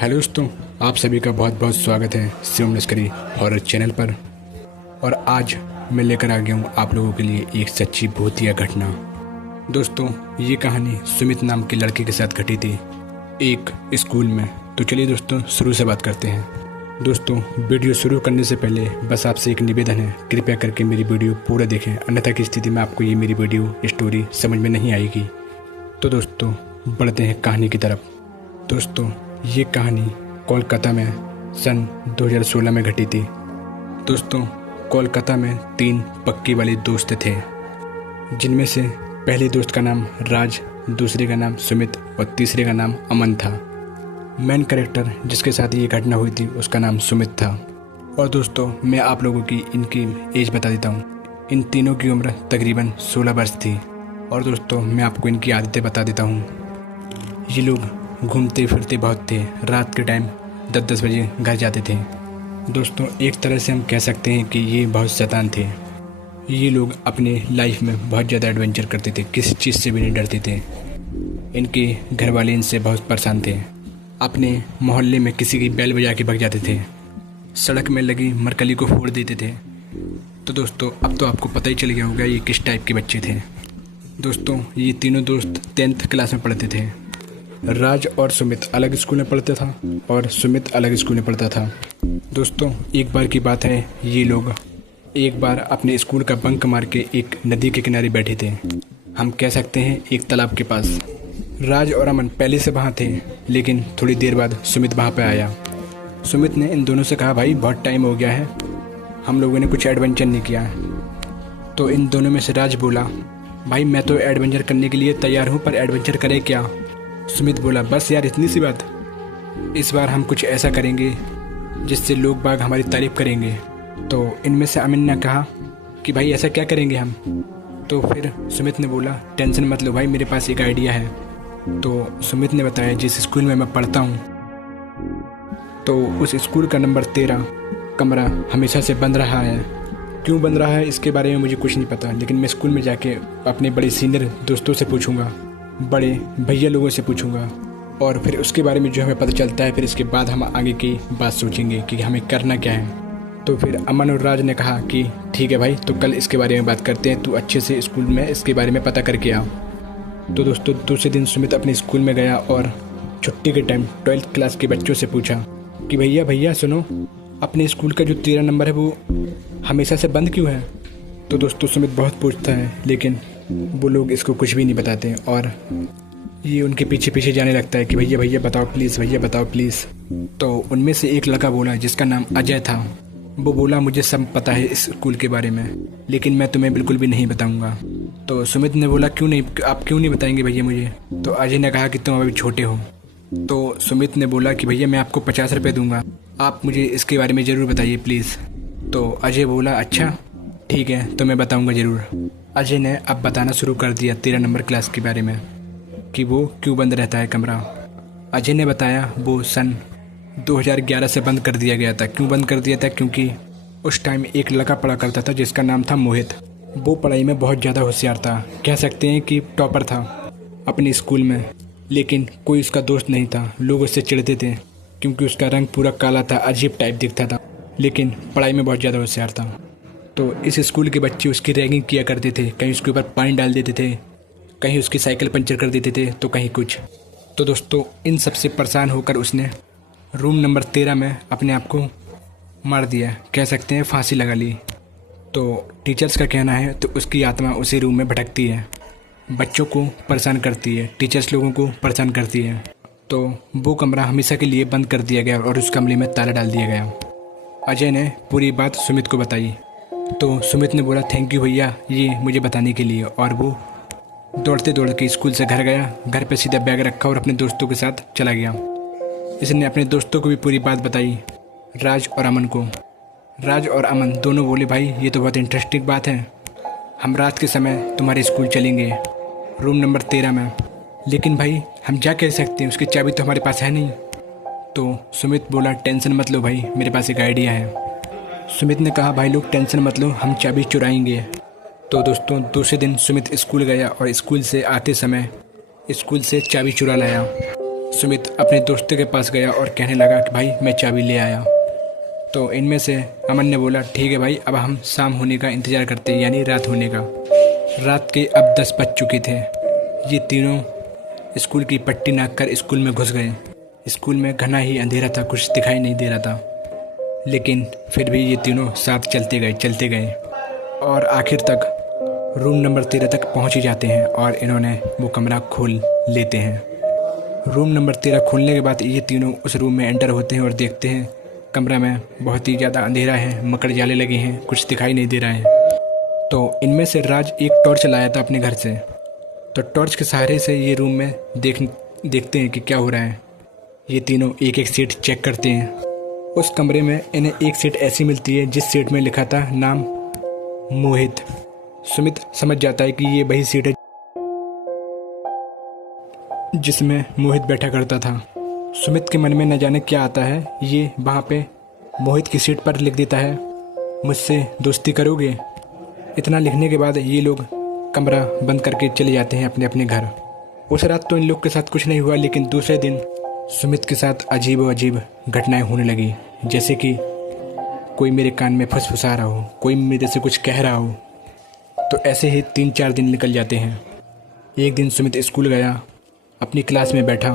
Hello दोस्तों, आप सभी का बहुत बहुत स्वागत है शिवम लश्करी हॉरर चैनल पर। और आज मैं लेकर आ गया हूँ आप लोगों के लिए एक सच्ची भूतिया घटना। दोस्तों, ये कहानी सुमित नाम के लड़के के साथ घटी थी एक स्कूल में। तो चलिए दोस्तों, शुरू से बात करते हैं। दोस्तों, वीडियो शुरू करने से पहले बस आपसे एक निवेदन है, कृपया करके मेरी वीडियो पूरा देखें, अन्यथा की स्थिति में आपको ये मेरी वीडियो स्टोरी समझ में नहीं आएगी। तो दोस्तों, बढ़ते हैं कहानी की तरफ। दोस्तों, ये कहानी कोलकाता में सन 2016 में घटी थी। दोस्तों, कोलकाता में 3 पक्की वाले दोस्त थे, जिनमें से पहले दोस्त का नाम राज, दूसरे का नाम सुमित और तीसरे का नाम अमन था। मेन कैरेक्टर जिसके साथ ये घटना हुई थी उसका नाम सुमित था। और दोस्तों, मैं आप लोगों की इनकी एज बता देता हूँ। इन तीनों की उम्र तकरीबन 16 वर्ष थी। और दोस्तों, मैं आपको इनकी आदतें बता देता हूँ। ये लोग घूमते फिरते बहुत थे, रात के टाइम 10-10 बजे घर जाते थे। दोस्तों, एक तरह से हम कह सकते हैं कि ये बहुत शैतान थे। ये लोग अपने लाइफ में बहुत ज़्यादा एडवेंचर करते थे, किसी चीज़ से भी नहीं डरते थे। इनके घर वाले इनसे बहुत परेशान थे। अपने मोहल्ले में किसी की बैल बजा के भग जाते थे, सड़क में लगी मरकली को फोड़ देते थे। तो दोस्तों, अब तो आपको पता ही चल गया होगा ये किस टाइप के बच्चे थे। दोस्तों, ये तीनों दोस्त 10th क्लास में पढ़ते थे। राज और सुमित अलग स्कूल में पढ़ता था और सुमित अलग स्कूल में पढ़ता था। दोस्तों, एक बार की बात है, ये लोग एक बार अपने स्कूल का बंक मार के एक नदी के किनारे बैठे थे। हम कह सकते हैं एक तालाब के पास। राज और अमन पहले से वहाँ थे, लेकिन थोड़ी देर बाद सुमित वहाँ पे आया। सुमित ने इन दोनों से कहा, भाई बहुत टाइम हो गया है, हम लोगों ने कुछ एडवेंचर नहीं किया है। तो इन दोनों में से राज बोला, भाई मैं तो एडवेंचर करने के लिए तैयार हूँ, पर एडवेंचर करें क्या? सुमित बोला, बस यार इतनी सी बात, इस बार हम कुछ ऐसा करेंगे जिससे लोग बाग हमारी तारीफ करेंगे। तो इनमें से अमिन ने कहा कि भाई ऐसा क्या करेंगे हम? तो फिर सुमित ने बोला, टेंशन मत लो भाई, मेरे पास एक आइडिया है। तो सुमित ने बताया, जिस स्कूल में मैं पढ़ता हूँ तो उस स्कूल का नंबर 13 कमरा हमेशा से बंद रहा है। क्यों बंद रहा है इसके बारे में मुझे कुछ नहीं पता, लेकिन मैं स्कूल में जाके अपने बड़े सीनियर दोस्तों से पूछूंगा, बड़े भैया लोगों से पूछूंगा, और फिर उसके बारे में जो हमें पता चलता है, फिर इसके बाद हम आगे की बात सोचेंगे कि हमें करना क्या है। तो फिर अमन और राज ने कहा कि ठीक है भाई, तो कल इसके बारे में बात करते हैं, तू अच्छे से स्कूल में इसके बारे में पता करके आ। तो दोस्तों, दूसरे दिन सुमित अपने स्कूल में गया और छुट्टी के टाइम 12th क्लास के बच्चों से पूछा कि भैया भैया सुनो, अपने स्कूल का जो 13 नंबर है वो हमेशा से बंद क्यों है? तो दोस्तों, सुमित बहुत पूछता है, लेकिन वो लोग इसको कुछ भी नहीं बताते और ये उनके पीछे पीछे जाने लगता है कि भैया भैया बताओ प्लीज़, भैया बताओ प्लीज़। तो उनमें से एक लड़का बोला, जिसका नाम अजय था, वो बोला, मुझे सब पता है इस स्कूल के बारे में, लेकिन मैं तुम्हें बिल्कुल भी नहीं बताऊंगा। तो सुमित ने बोला, क्यों नहीं, आप क्यों नहीं बताएंगे भैया मुझे? तो अजय ने कहा कि तुम अभी छोटे हो। तो सुमित ने बोला कि भैया मैं आपको 50 रुपये दूंगा, आप मुझे इसके बारे में ज़रूर बताइए प्लीज़। तो अजय बोला, अच्छा ठीक है, तो मैं बताऊंगा ज़रूर। अजय ने अब बताना शुरू कर दिया 13 नंबर क्लास के बारे में, कि वो क्यों बंद रहता है कमरा। अजय ने बताया, वो सन 2011 से बंद कर दिया गया था। क्यों बंद कर दिया था? क्योंकि उस टाइम एक लड़का पढ़ा करता था जिसका नाम था मोहित। वो पढ़ाई में बहुत ज़्यादा होशियार था, कह सकते हैं कि टॉपर था अपने स्कूल में, लेकिन कोई उसका दोस्त नहीं था। लोग उससे चिढ़ते थे क्योंकि उसका रंग पूरा काला था, अजीब टाइप दिखता था, लेकिन पढ़ाई में बहुत ज़्यादा होशियार था। तो इस स्कूल के बच्चे उसकी रैगिंग किया करते थे, कहीं उसके ऊपर पानी डाल देते थे, कहीं उसकी साइकिल पंचर कर देते थे, तो कहीं कुछ। तो दोस्तों, इन सब से परेशान होकर उसने रूम नंबर 13 में अपने आप को मार दिया, कह सकते हैं फांसी लगा ली। तो टीचर्स का कहना है तो उसकी आत्मा उसी रूम में भटकती है, बच्चों को परेशान करती है, टीचर्स लोगों को परेशान करती है। तो वो कमरा हमेशा के लिए बंद कर दिया गया और उस कमरे में ताला डाल दिया गया। अजय ने पूरी बात सुमित को बताई। तो सुमित ने बोला, थैंक यू भैया ये मुझे बताने के लिए। और वो दौड़ते दौड़ के स्कूल से घर गया, घर पे सीधा बैग रखा और अपने दोस्तों के साथ चला गया। इसने अपने दोस्तों को भी पूरी बात बताई, राज और अमन को। राज और अमन दोनों बोले, भाई ये तो बहुत इंटरेस्टिंग बात है, हम रात के समय तुम्हारे स्कूल चलेंगे रूम नंबर 13 में, लेकिन भाई हम जा कह सकते हैं, उसकी चाबी तो हमारे पास है नहीं। तो सुमित बोला, टेंशन मत लो भाई, मेरे पास एक आइडिया है। सुमित ने कहा, भाई लोग टेंशन मत लो, हम चाबी चुराएंगे। तो दोस्तों, दूसरे दिन सुमित स्कूल गया और स्कूल से आते समय स्कूल से चाबी चुरा लाया। सुमित अपने दोस्तों के पास गया और कहने लगा कि भाई मैं चाबी ले आया। तो इनमें से अमन ने बोला ठीक है भाई, अब हम शाम होने का इंतज़ार करते हैं, यानी रात होने का। रात के अब 10 बज चुके थे। ये तीनों स्कूल की पट्टी नाप कर स्कूल में घुस गए। स्कूल में घना ही अंधेरा था, कुछ दिखाई नहीं दे रहा था, लेकिन फिर भी ये तीनों साथ चलते गए और आखिर तक रूम नंबर 13 तक पहुंच ही जाते हैं और इन्होंने वो कमरा खोल लेते हैं। रूम नंबर 13 खोलने के बाद ये तीनों उस रूम में एंटर होते हैं और देखते हैं कमरा में बहुत ही ज़्यादा अंधेरा है, मकड़ जाले लगे हैं, कुछ दिखाई नहीं दे रहा है। तो इनमें से राज एक टॉर्च लाया था अपने घर से, तो टॉर्च के सहारे से ये रूम में देखते हैं कि क्या हो रहा है। ये तीनों एक एक सीट चेक करते हैं। उस कमरे में इन्हें एक सीट ऐसी मिलती है जिस सीट में लिखा था नाम मोहित। सुमित समझ जाता है कि ये वही सीट है जिसमें मोहित बैठा करता था। सुमित के मन में न जाने क्या आता है, ये वहाँ पे मोहित की सीट पर लिख देता है मुझसे दोस्ती करोगे। इतना लिखने के बाद ये लोग कमरा बंद करके चले जाते हैं अपने अपने घर। उस रात तो इन लोग के साथ कुछ नहीं हुआ, लेकिन दूसरे दिन सुमित के साथ अजीब घटनाएं होने लगी, जैसे कि कोई मेरे कान में फुसफुसा रहा हो, कोई मेरे से कुछ कह रहा हो। तो ऐसे ही 3-4 दिन निकल जाते हैं। एक दिन सुमित स्कूल गया, अपनी क्लास में बैठा।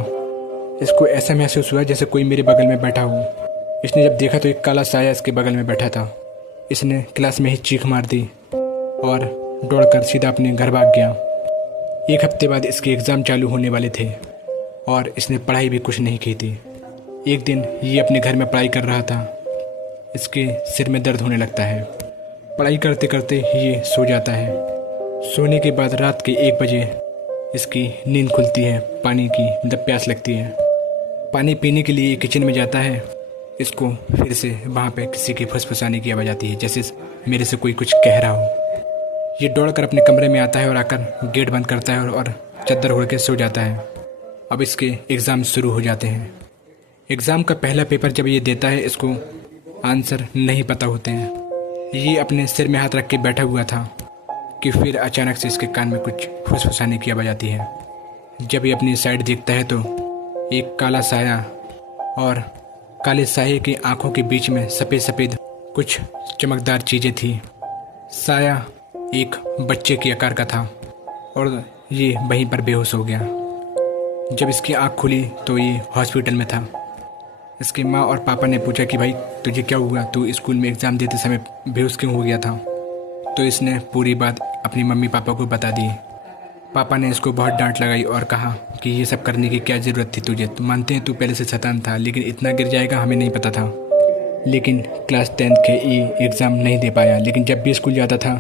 इसको ऐसा महसूस हुआ जैसे कोई मेरे बगल में बैठा हो। इसने जब देखा तो एक काला साया इसके बगल में बैठा था। इसने क्लास में ही चीख मार दी और दौड़कर सीधा अपने घर भाग गया। एक हफ्ते बाद इसके एग्ज़ाम चालू होने वाले थे और इसने पढ़ाई भी कुछ नहीं की थी। एक दिन ये अपने घर में पढ़ाई कर रहा था। इसके सिर में दर्द होने लगता है। पढ़ाई करते करते ये सो जाता है। सोने के बाद रात के 1 बजे इसकी नींद खुलती है। पानी की जब प्यास लगती है, पानी पीने के लिए किचन में जाता है। इसको फिर से वहाँ पे किसी की फुसफुसाने की आवाज़ आती है, जैसे मेरे से कोई कुछ कह रहा हो। ये दौड़कर अपने कमरे में आता है और आकर गेट बंद करता है और चद्दर ओढ़ के सो जाता है। अब इसके एग्ज़ाम शुरू हो जाते हैं। एग्ज़ाम का पहला पेपर जब ये देता है, इसको आंसर नहीं पता होते हैं। ये अपने सिर में हाथ रख के बैठा हुआ था कि फिर अचानक से इसके कान में कुछ फुसफुसाने की आवाज़ आती है। जब ये अपनी साइड देखता है तो एक काला साया और काले साये की आंखों के बीच में सफ़ेद सफ़ेद कुछ चमकदार चीज़ें थी। साया एक बच्चे के आकार का था और ये वहीं पर बेहोश हो गया। जब इसकी आँख खुली तो ये हॉस्पिटल में था। इसकी माँ और पापा ने पूछा कि भाई तुझे क्या हुआ, तू स्कूल में एग्ज़ाम देते समय बेहोश क्यों हो गया था। तो इसने पूरी बात अपनी मम्मी पापा को बता दी। पापा ने इसको बहुत डांट लगाई और कहा कि ये सब करने की क्या ज़रूरत थी तुझे, तो मानते हैं तू पहले से शैतान था, लेकिन इतना गिर जाएगा हमें नहीं पता था। लेकिन क्लास 10 के एग्ज़ाम नहीं दे पाया, लेकिन जब भी स्कूल जाता था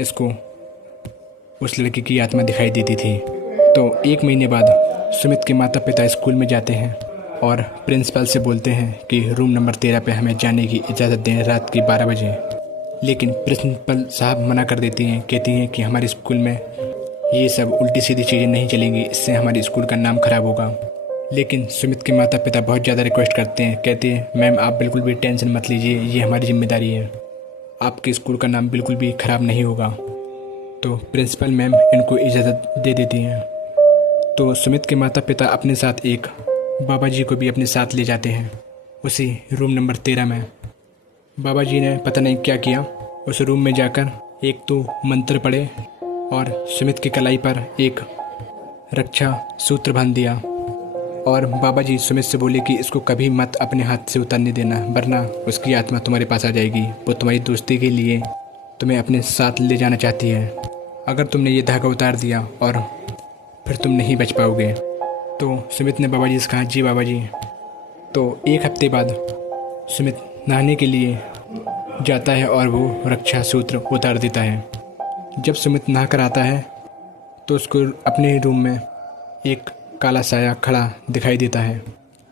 इसको उस लड़की की आत्मा दिखाई देती थी। तो 1 महीने बाद सुमित के माता पिता स्कूल में जाते हैं और प्रिंसिपल से बोलते हैं कि रूम नंबर 13 पे हमें जाने की इजाज़त दें रात के 12 बजे। लेकिन प्रिंसिपल साहब मना कर देती हैं, कहती हैं कि हमारे स्कूल में ये सब उल्टी सीधी चीज़ें नहीं चलेंगी, इससे हमारे स्कूल का नाम खराब होगा। लेकिन सुमित के माता पिता बहुत ज़्यादा रिक्वेस्ट करते हैं, कहते हैं मैम आप बिल्कुल भी टेंशन मत लीजिए, ये हमारी जिम्मेदारी है, आपके स्कूल का नाम बिल्कुल भी ख़राब नहीं होगा। तो प्रिंसिपल मैम इनको इजाज़त दे देती हैं। तो सुमित के माता पिता अपने साथ एक बाबा जी को भी अपने साथ ले जाते हैं उसी रूम नंबर 13 में। बाबा जी ने पता नहीं क्या किया, उस रूम में जाकर एक तो मंत्र पढ़े और सुमित की कलाई पर एक रक्षा सूत्र बांध दिया और बाबा जी सुमित से बोले कि इसको कभी मत अपने हाथ से उतारने देना, वरना उसकी आत्मा तुम्हारे पास आ जाएगी। वो तुम्हारी दोस्ती के लिए तुम्हें अपने साथ ले जाना चाहती है। अगर तुमने ये धागा उतार दिया और फिर तुम नहीं बच पाओगे। तो सुमित ने बाबा जी से कहा जी बाबा जी। तो 1 हफ्ते बाद सुमित नहाने के लिए जाता है और वो रक्षा सूत्र उतार देता है। जब सुमित नहा कर आता है तो उसको अपने रूम में एक काला साया खड़ा दिखाई देता है।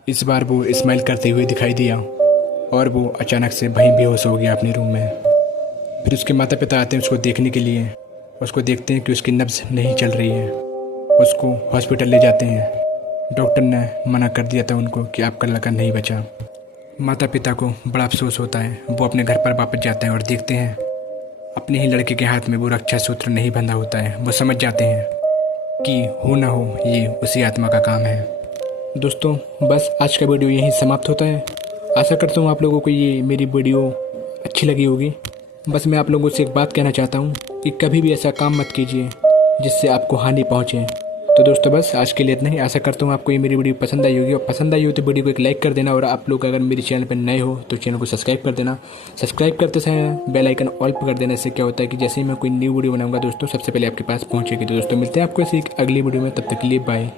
इस बार वो स्माइल करते हुए दिखाई दिया और वो अचानक से वहीं बेहोश हो गया अपने रूम में। फिर उसके माता पिता आते हैं उसको देखने के लिए। उसको देखते हैं कि उसकी नब्ज़ नहीं चल रही है। उसको हॉस्पिटल ले जाते हैं। डॉक्टर ने मना कर दिया था उनको कि आपका लड़का नहीं बचा। माता पिता को बड़ा अफसोस होता है। वो अपने घर पर वापस जाते हैं और देखते हैं अपने ही लड़के के हाथ में वो रक्षा सूत्र नहीं बंधा होता है। वो समझ जाते हैं कि हो ना हो ये उसी आत्मा का काम है। दोस्तों बस आज का वीडियो यहीं समाप्त होता है। आशा करता हूँ आप लोगों को ये मेरी वीडियो अच्छी लगी होगी। बस मैं आप लोगों से एक बात कहना चाहता हूँ कि कभी भी ऐसा काम मत कीजिए जिससे आपको हानि पहुँचे। तो दोस्तों बस आज के लिए इतना ही। आशा करता हूँ आपको ये मेरी वीडियो पसंद आई होगी, और पसंद आई हो तो वीडियो को एक लाइक कर देना। और आप लोग अगर मेरे चैनल पर नए हो तो चैनल को सब्सक्राइब कर देना। सब्सक्राइब करते समय बेल आइकन ऑल पर कर देना। इससे क्या होता है कि जैसे ही मैं कोई न्यू वीडियो बनाऊंगा दोस्तों सबसे पहले आपके पास पहुंचेगी। तो दोस्तों मिलते हैं आपको ऐसी एक अगली वीडियो में, तब तक के लिए बाय।